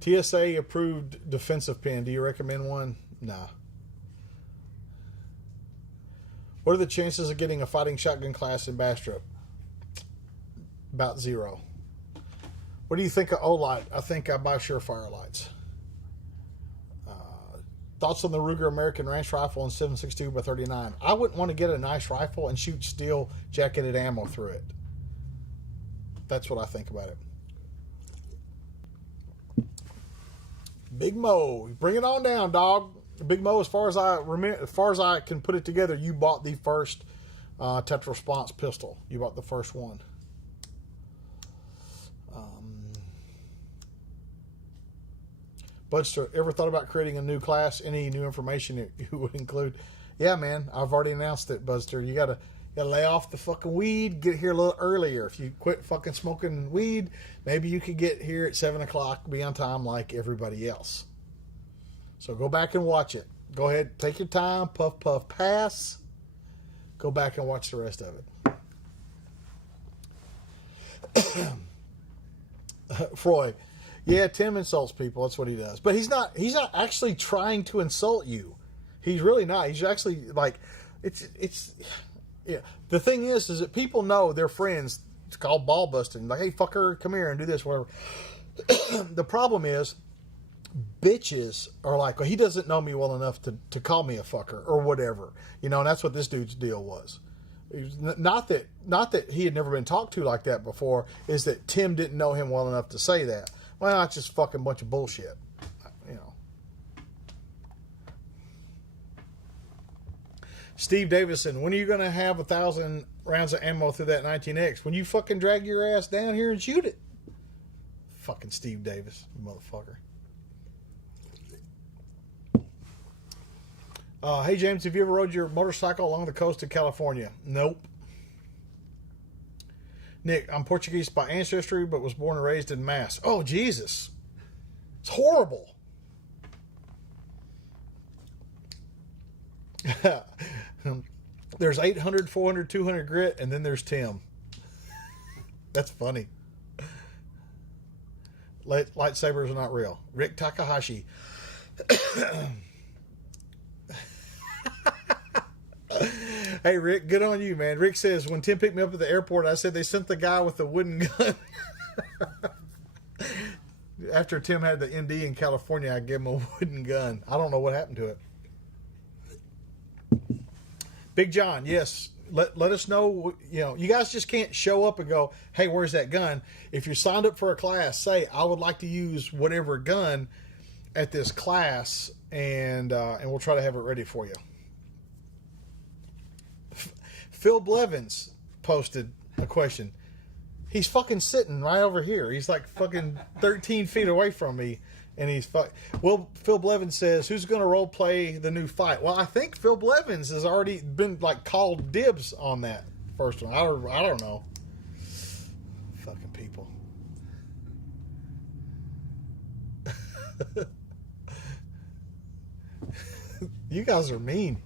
TSA approved defensive pen. Do you recommend one? Nah. What are the chances of getting a fighting shotgun class in Bastrop? About 0. What do you think of Olight? I think I buy Surefire lights. Thoughts on the Ruger American Ranch Rifle and 7.62 by 39? I wouldn't want to get a nice rifle and shoot steel jacketed ammo through it. That's what I think about it. Big Mo, bring it on down, dog. Big Mo, as far as I can put it together, you bought the first Tetra Response pistol. You bought the first one. Budster, ever thought about creating a new class? Any new information that you would include? Yeah, man, I've already announced it, Budster. You gotta lay off the fucking weed. Get here a little earlier. If you quit fucking smoking weed, maybe you could get here at 7 o'clock, be on time like everybody else. So go back and watch it. Go ahead, take your time, puff, puff, pass. Go back and watch the rest of it. Freud. Yeah, Tim insults people. That's what he does. But he's not actually trying to insult you. He's really not. He's actually like, yeah. The thing is that people know their friends. It's called ball busting. Like, hey, fucker, come here and do this, whatever. The problem is, bitches are like, well, he doesn't know me well enough to call me a fucker or whatever. You know, and that's what this dude's deal was. Not that he had never been talked to like that before, is that Tim didn't know him well enough to say that. Well, that's just fucking bunch of bullshit, you know. Steve Davison, when are you going to have 1,000 rounds of ammo through that 19X? When you fucking drag your ass down here and shoot it. Fucking Steve Davis, you motherfucker. Hey, James, have you ever rode your motorcycle along the coast of California? Nope. Nick, I'm Portuguese by ancestry, but was born and raised in Mass. Oh, Jesus. It's horrible. There's 800, 400, 200 grit, and then there's Tim. That's funny. Lightsabers are not real. Rick Takahashi. Hey, Rick, good on you, man. Rick says, when Tim picked me up at the airport, I said they sent the guy with the wooden gun. After Tim had the ND in California, I gave him a wooden gun. I don't know what happened to it. Big John, yes. Let us know. You know, you guys just can't show up and go, hey, where's that gun? If you're signed up for a class, say, I would like to use whatever gun at this class, and we'll try to have it ready for you. Phil Blevins posted a question. He's fucking sitting right over here. He's like fucking 13 feet away from me. And he's well, Phil Blevins says, who's going to role play the new fight? Well, I think Phil Blevins has already been like called dibs on that first one. I don't know. Fucking people. You guys are mean.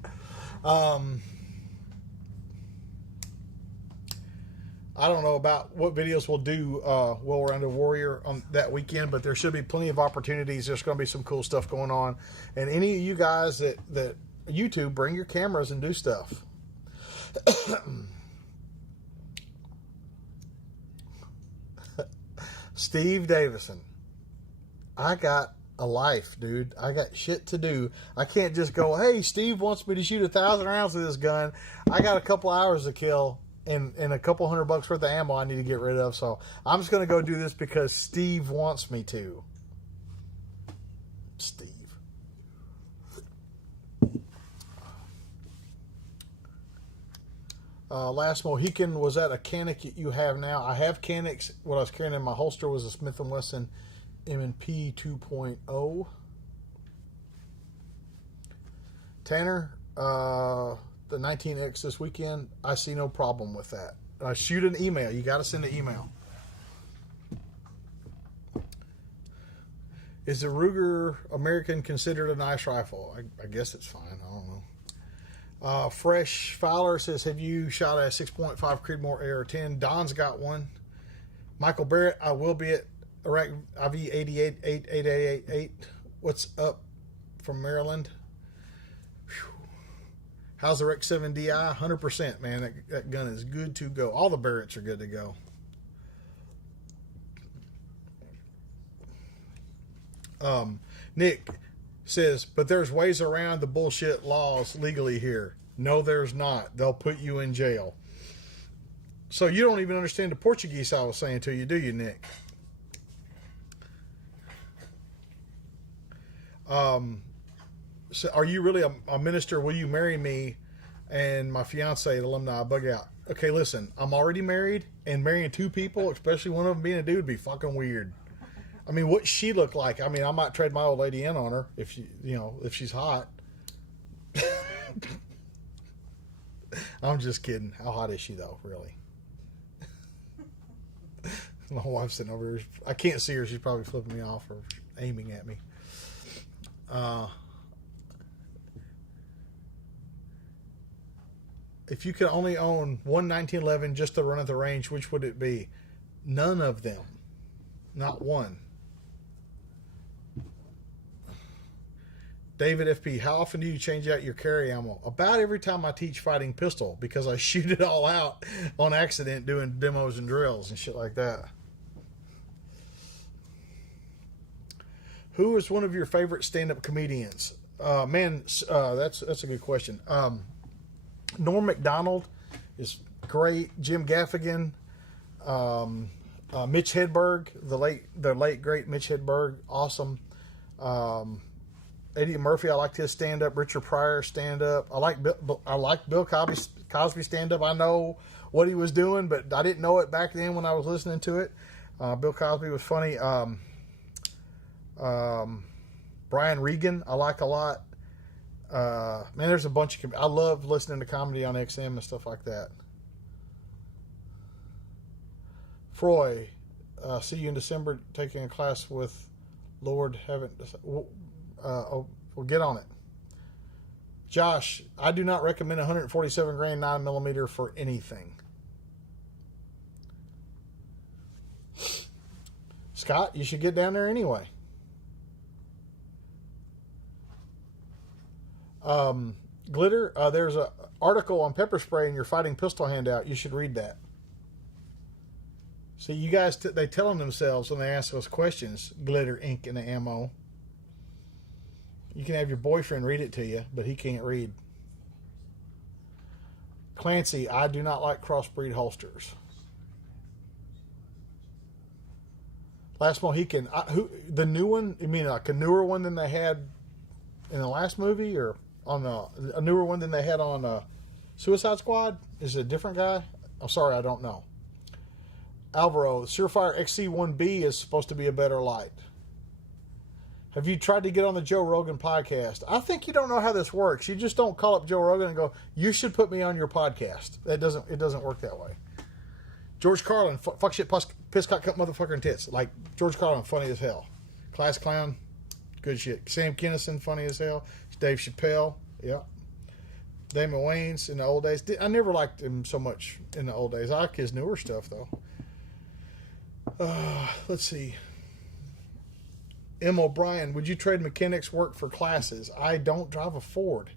I don't know about what videos we'll do Will Rounded Warrior on that weekend, but there should be plenty of opportunities. There's going to be some cool stuff going on. And any of you guys that YouTube, bring your cameras and do stuff. Steve Davison. I got a life, dude. I got shit to do. I can't just go, hey, Steve wants me to shoot 1,000 rounds with this gun. I got a couple hours to kill. And a couple $100 worth of ammo I need to get rid of. So I'm just going to go do this because Steve wants me to. Steve. Last Mohican, was that a Canic you have now? I have Canics. What I was carrying in my holster was a Smith & Wesson M&P 2.0. Tanner, the 19X this weekend, I see no problem with that. Shoot an email. You got to send an email. Is the Ruger American considered a nice rifle? I guess it's fine. I don't know. Fresh Fowler says, have you shot a 6.5 Creedmoor AR-10? Don's got one. Michael Barrett, I will be at Iraq IV 888888. What's up from Maryland? How's the Rec 7 DI? 100%, man. That gun is good to go. All the Barretts are good to go. Nick says, but there's ways around the bullshit laws legally here. No, there's not. They'll put you in jail. So you don't even understand the Portuguese I was saying to you, do you, Nick? So are you really a minister? Will you marry me and my fiance, alumni? Bug out. Okay, listen, I'm already married, and marrying two people, especially one of them being a dude, would be fucking weird. I mean, what she look like? I mean, I might trade my old lady in on her if if she's hot. I'm just kidding. How hot is she though, really? My wife's sitting over here. I can't see her. She's probably flipping me off or aiming at me. If you could only own one 1911 just to run at the range, which would it be? None of them. Not one. David FP, how often do you change out your carry ammo? About every time I teach fighting pistol, because I shoot it all out on accident doing demos and drills and shit like that. Who is one of your favorite stand-up comedians? That's a good question. Norm Macdonald is great. Jim Gaffigan, Mitch Hedberg, the late great Mitch Hedberg, awesome. Eddie Murphy, I liked his stand-up. Richard Pryor stand-up. I like Bill Cosby stand-up. I know what he was doing, but I didn't know it back then when I was listening to it. Bill Cosby was funny. Brian Regan, I like a lot. Man, there's a bunch of... I love listening to comedy on XM and stuff like that. Froy, see you in December taking a class with Lord. We'll get on it. Josh, I do not recommend 147 grain 9mm for anything. Scott, you should get down there anyway. Glitter, there's an article on pepper spray in your fighting pistol handout. You should read that. See, you guys, they telling themselves when they ask us questions, glitter, ink, and ammo. You can have your boyfriend read it to you, but he can't read. Clancy, I do not like crossbreed holsters. Last Mohican, the new one, you mean like a newer one than they had in the last movie, or on a newer one than they had on Suicide Squad? Is it a different guy? I'm sorry, I don't know. Alvaro, the Surefire XC1B is supposed to be a better light. Have you tried to get on the Joe Rogan podcast? I think you don't know how this works. You just don't call up Joe Rogan and go, you should put me on your podcast. It doesn't work that way. George Carlin, fuck shit, piss, cock, cut, motherfucker, and tits. Like, George Carlin, funny as hell. Class Clown, good shit. Sam Kinison, funny as hell. Dave Chappelle, yeah. Damon Wayans in the old days. I never liked him so much in the old days. I like his newer stuff, though. Let's see. M. O'Brien, would you trade mechanics work for classes? I don't drive a Ford.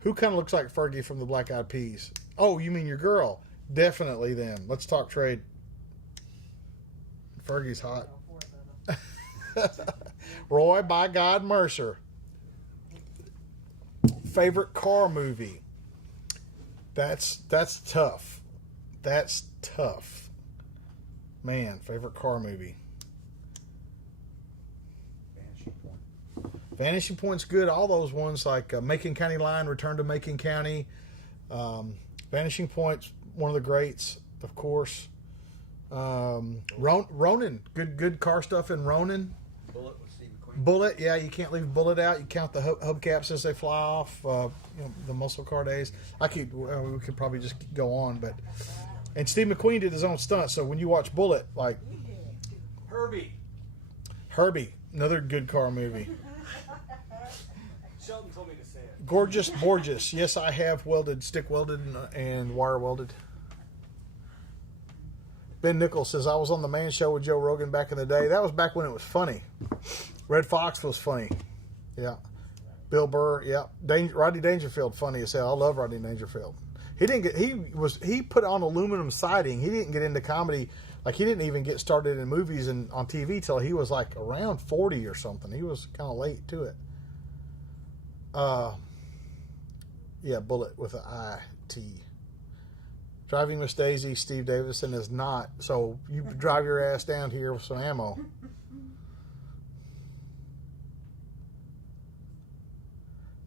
Who kind of looks like Fergie from the Black Eyed Peas? Oh, you mean your girl? Definitely then. Let's talk trade. Fergie's hot. Roy, by God, Mercer. Favorite car movie? That's tough. That's tough. Man, favorite car movie. Vanishing Point. Vanishing Point's good. All those ones like Macon County Line, Return to Macon County. Vanishing Point's one of the greats, of course. Ronin, good car stuff in Ronin. Bullet with Steve McQueen. Bullet, yeah, you can't leave Bullet out. You count the hubcaps as they fly off. The muscle car days. We could probably just go on, and Steve McQueen did his own stunt. So when you watch Bullet, like Herbie, another good car movie. Shelton told me to say it. Gorgeous Borges. Yes, I have stick welded and wire welded. Ben Nichols says, I was on the Man Show with Joe Rogan back in the day. That was back when it was funny. Red Fox was funny. Yeah. Bill Burr, yeah. Rodney Dangerfield, funny as hell. I love Rodney Dangerfield. He put on aluminum siding. He didn't get into comedy. Like, he didn't even get started in movies and on TV till he was like around 40 or something. He was kind of late to it. Yeah, Bullet with an I-T. Driving Miss Daisy, Steve Davison is not. So you drive your ass down here with some ammo.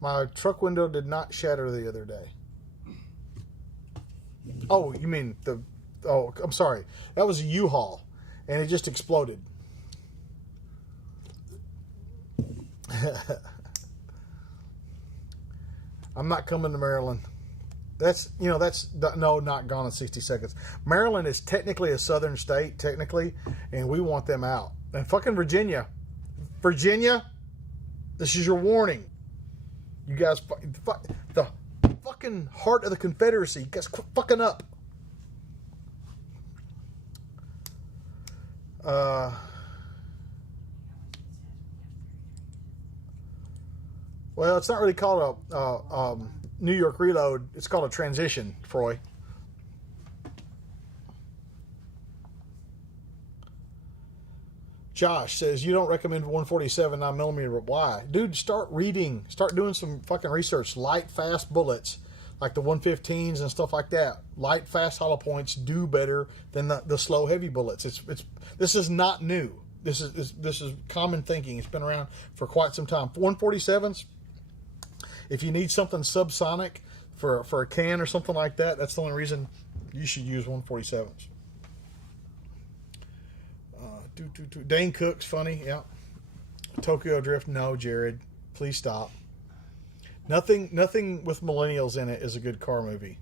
My truck window did not shatter the other day. Oh, you mean I'm sorry. That was a U-Haul, and it just exploded. I'm not coming to Maryland. Not Gone in 60 Seconds. Maryland is technically a southern state, and we want them out. And fucking Virginia, this is your warning. You guys, the fucking heart of the Confederacy. You guys quit fucking up. Well, it's not really called a New York Reload. It's called a transition, Froy. Josh says, you don't recommend 147 9mm. Why? Dude, start reading. Start doing some fucking research. Light, fast bullets, like the 115s and stuff like that. Light, fast hollow points do better than the slow, heavy bullets. This is not new. This is common thinking. It's been around for quite some time. 147s, if you need something subsonic for a can or something like that, that's the only reason you should use 147s. Dane Cook's funny, yeah. Tokyo Drift, no, Jared, please stop. Nothing with millennials in it is a good car movie.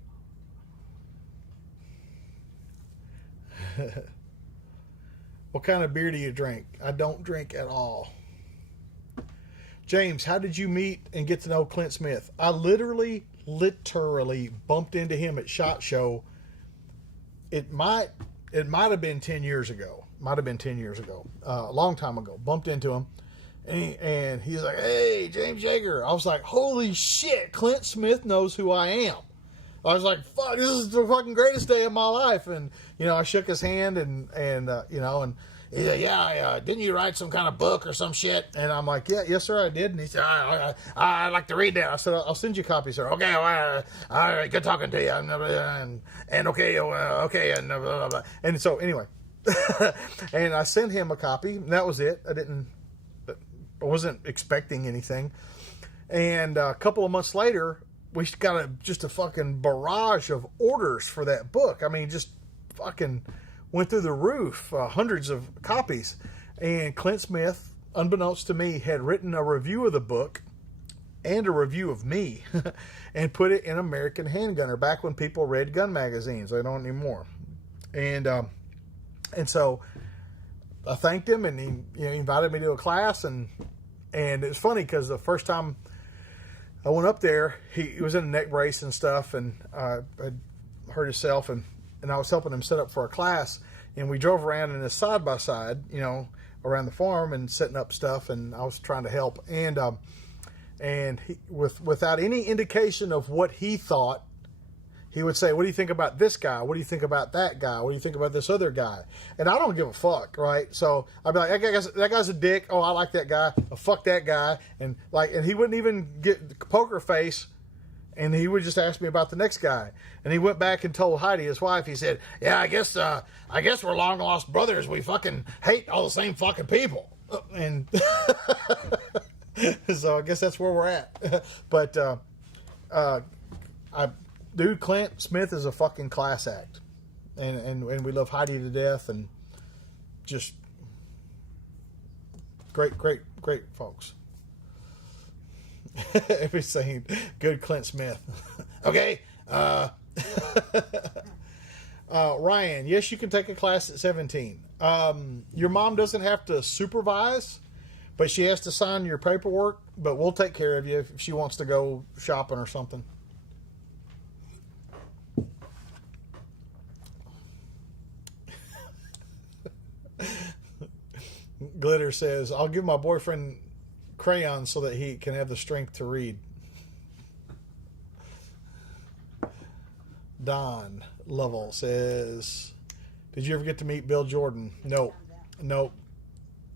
What kind of beer do you drink? I don't drink at all. James, how did you meet and get to know Clint Smith? I literally bumped into him at SHOT Show. it might have been 10 years ago. A long time ago. Bumped into him, and he's like, "Hey, James Yeager." I was like, "Holy shit, Clint Smith knows who I am." I was like, "Fuck, this is the fucking greatest day of my life." And I shook his hand, and he said, "Yeah, didn't you write some kind of book or some shit?" And I'm like, "Yeah, yes, sir, I did." And he said, "I'd like to read that." I said, "I'll send you a copy, sir." "Okay, well, all right, good talking to you." And okay, okay, and blah, blah, blah. And so anyway, and I sent him a copy, and that was it. I wasn't expecting anything. And a couple of months later, we got just a fucking barrage of orders for that book. I mean, just fucking went through the roof, hundreds of copies. And Clint Smith, unbeknownst to me, had written a review of the book and a review of me and put it in American Handgunner back when people read gun magazines. They don't anymore. And so I thanked him, and he invited me to a class, and it was funny because the first time I went up there, he was in a neck brace and stuff, and I hurt himself, and I was helping him set up for a class, and we drove around in a side-by-side, around the farm and setting up stuff, and I was trying to help, and he, without any indication of what he thought, he would say, "What do you think about this guy? What do you think about that guy? What do you think about this other guy?" And I don't give a fuck, right? So I'd be like, that guy's a dick. Oh, I like that guy. Oh, fuck that guy. And he wouldn't even get poker face, and he would just ask me about the next guy. And he went back and told Heidi, his wife, he said, "Yeah, I guess we're long lost brothers. We fucking hate all the same fucking people." And so I guess that's where we're at. But dude, Clint Smith is a fucking class act, and we love Heidi to death, and just great folks. Everybody's saying good Clint Smith. Okay, Ryan, yes, you can take a class at 17. Your mom doesn't have to supervise, but she has to sign your paperwork. But we'll take care of you if she wants to go shopping or something. Glitter says, "I'll give my boyfriend crayons so that he can have the strength to read." Don Lovell says, "Did you ever get to meet Bill Jordan?" Nope.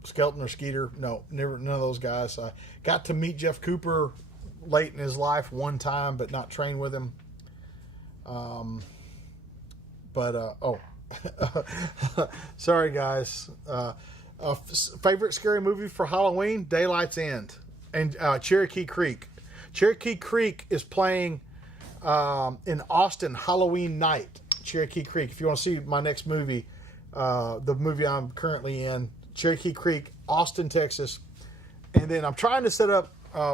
Skelton or Skeeter? No, never. None of those guys. I got to meet Jeff Cooper late in his life one time, but not train with him. Sorry guys. Favorite scary movie for Halloween? Daylight's End and Cherokee Creek. Cherokee Creek is playing in Austin Halloween night. Cherokee Creek. If you want to see my next movie, the movie I'm currently in, Cherokee Creek, Austin, Texas. And then I'm trying to set up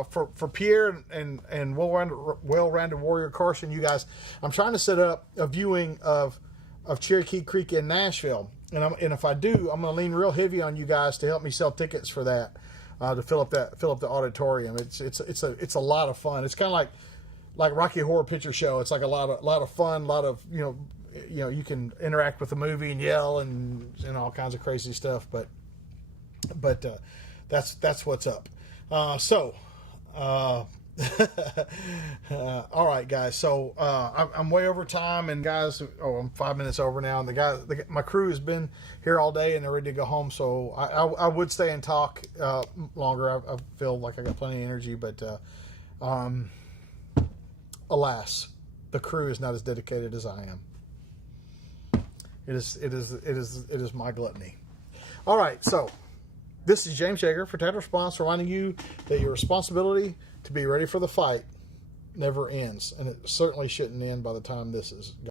for Pierre and well-rounded warrior Carson, you guys. I'm trying to set up a viewing of Cherokee Creek in Nashville. And if I do, I'm going to lean real heavy on you guys to help me sell tickets for that, to fill up the auditorium. It's a lot of fun. It's kind of like Rocky Horror Picture Show. It's like a lot of fun, a lot of you can interact with the movie and yell and all kinds of crazy stuff. But that's what's up. All right, guys. So I'm way over time, and guys, I'm 5 minutes over now. And my crew has been here all day, and they're ready to go home. So I would stay and talk longer. I feel like I got plenty of energy, but alas, the crew is not as dedicated as I am. It is my gluttony. All right, so this is James Yeager for Tactical Response, reminding you that your responsibility to be ready for the fight never ends, and it certainly shouldn't end by the time this is gone.